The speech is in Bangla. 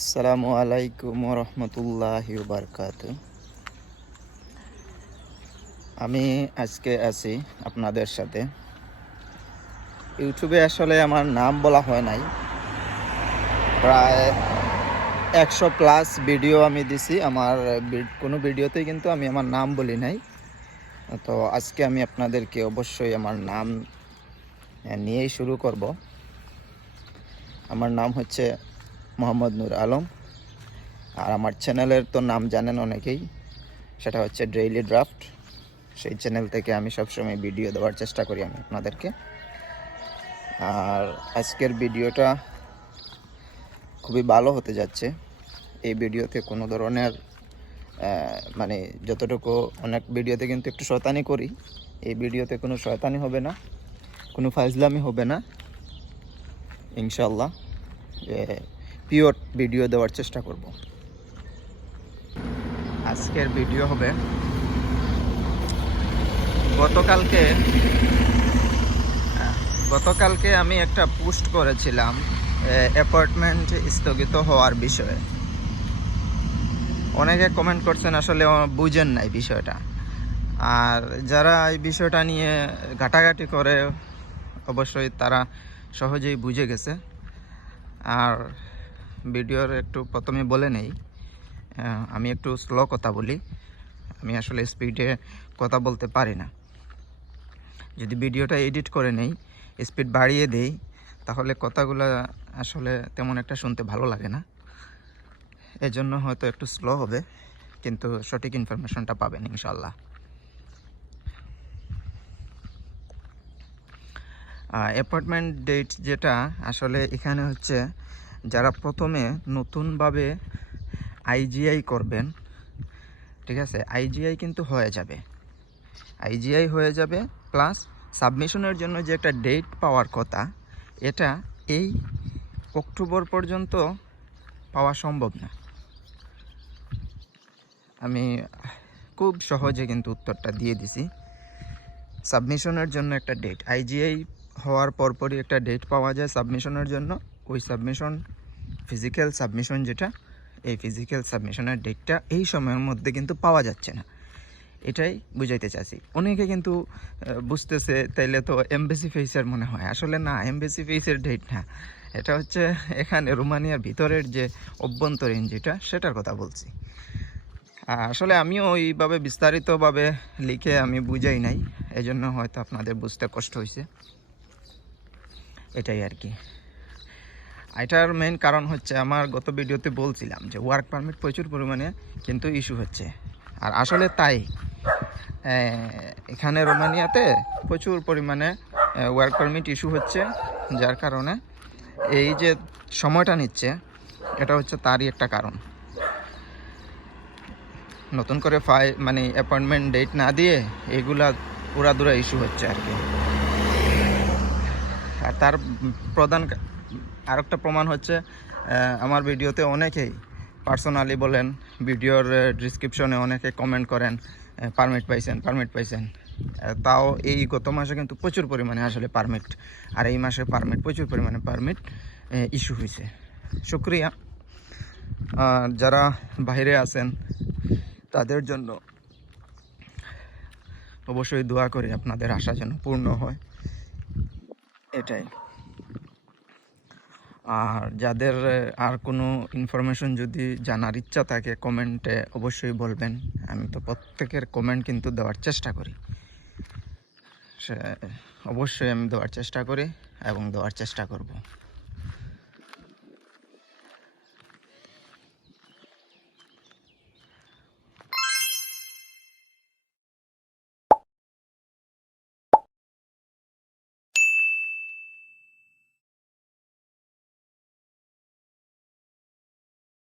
আসসালামু আলাইকুম রহমতুল্লাহ বারকাত আমি আজকে আছি আপনাদের সাথে। ইউটিউবে আসলে আমার নাম বলা হয় নাই। প্রায় একশো প্লাস ভিডিও আমি দিছি। আমার কোনো ভিডিওতেই কিন্তু আমি আমার নাম বলি নাই। তো আজকে আমি আপনাদেরকে অবশ্যই আমার নাম নিয়েই শুরু করব। আমার নাম হচ্ছে মোহাম্মদ নূর আলম। আর আমার চ্যানেলের তো নাম জানেন অনেকেই, সেটা হচ্ছে ডেইলি ড্রাফট সেই চ্যানেল থেকে আমি সবসময় ভিডিও দেওয়ার চেষ্টা করি আমি আপনাদেরকে। আর আজকের ভিডিওটা খুবই ভালো হতে যাচ্ছে। এই ভিডিওতে কোনো ধরনের মানে যতটুকু অনেক ভিডিওতে কিন্তু একটু শয়তানি করি, এই ভিডিওতে কোনো শয়তানি হবে না, কোনো ফাইজলামি হবে না ইনশাল্লাহ পিওর ভিডিও দেওয়ার চেষ্টা করব। আজকের ভিডিও হবে গতকালকে গতকালকে আমি একটা পোস্ট করেছিলাম অ্যাপার্টমেন্ট স্থগিত হওয়ার বিষয়ে। অনেকে কমেন্ট করছেন, আসলে বুঝেন নাই বিষয়টা। আর যারা এই বিষয়টা নিয়ে ঘাটাঘাটি করে, অবশ্যই তারা সহজেই বুঝে গেছে। আর ভিডিওর একটু প্রথমে বলে নেই। আমি একটু স্লো কথা বলি। আমি আসলে স্পিডে কথা বলতে পারি না। যদি ভিডিওটা এডিট করে নেই স্পিড বাড়িয়ে দেই, তাহলে কথাগুলো আসলে তেমন একটা শুনতে ভালো লাগে না। এজন্য হয়তো একটু স্লো হবে, কিন্তু সঠিক ইনফরমেশনটা পাবেন ইনশাল্লাহ অ্যাপয়েন্টমেন্ট ডেট যেটা আসলে এখানে হচ্ছে যারা প্রথমে নতুনভাবে আইজিআই করবেন, ঠিক আছে? আইজিআই কিন্তু হয়ে যাবে। আইজিআই হয়ে যাবে, প্লাস সাবমিশনের জন্য যে একটা ডেট পাওয়ার কথা, এটা এই অক্টোবর পর্যন্ত পাওয়া সম্ভব না। আমি খুব সহজে কিন্তু উত্তরটা দিয়ে দিছি। সাবমিশনের জন্য একটা ডেট। আইজিআই হওয়ার পরপরই একটা ডেট পাওয়া যায় সাবমিশনের জন্য। ওই সাবমিশন ফিজিক্যাল সাবমিশন যেটা, এই ফিজিক্যাল সাবমিশনের ডেটটা এই সময়ের মধ্যে কিন্তু পাওয়া যাচ্ছে না। এটাই বুঝাইতে চাচ্ছি। অনেকে কিন্তু বুঝতেছে, তাইলে তো এমবেসি ফেসের মনে হয়। আসলে না এমবেসি ফেসের ডেট না। এটা হচ্ছে এখানে রোমানিয়ার ভিতরের যে অভ্যন্তরীণ যেটা, সেটার কথা বলছি। আসলে আমিও ওইভাবে বিস্তারিতভাবে লিখে আমি বুঝাই নাই। এজন্য হয়তো আপনাদের বুঝতে কষ্ট হয়েছে এটাই আর কি। এটার মেন কারণ হচ্ছে আমার গত ভিডিওতে বলছিলাম যে ওয়ার্ক পারমিট প্রচুর পরিমাণে কিন্তু ইস্যু হচ্ছে। আর আসলে তাই এখানে রোমানিয়াতে প্রচুর পরিমাণে ওয়ার্ক পারমিট ইস্যু হচ্ছে, যার কারণে এই যে সময়টা নিচ্ছে, এটা হচ্ছে তারই একটা কারণ। নতুন করে ফাই মানে অ্যাপয়েন্টমেন্ট ডেট না দিয়ে এগুলা পুরাদুরা ইস্যু হচ্ছে আর কি। আর তার প্রধান আরেকটা প্রমাণ হচ্ছে আমার ভিডিওতে অনেকেই পার্সোনালি বলেন, ভিডিওর ডিসক্রিপশনে অনেকে কমেন্ট করেন পারমিট পাইছেন পারমিট পাইছেন। তাও এই গত মাসে কিন্তু প্রচুর পরিমাণে আসলে পারমিট আর এই মাসে পারমিট প্রচুর পরিমাণে পারমিট ইস্যু হয়েছে শুক্রিয়া। যারা বাইরে আছেন, তাদের জন্য অবশ্যই দোয়া করি আপনাদের আশা যেন পূর্ণ হয়। এটাই। আর যাদের আর কোনো ইনফরমেশন যদি জানার ইচ্ছা থাকে কমেন্টে অবশ্যই বলবেন। আমি তো প্রত্যেকের কমেন্ট কিন্তু দেওয়ার চেষ্টা করি। সে, অবশ্যই আমি দেওয়ার চেষ্টা করি এবং দেওয়ার চেষ্টা করব।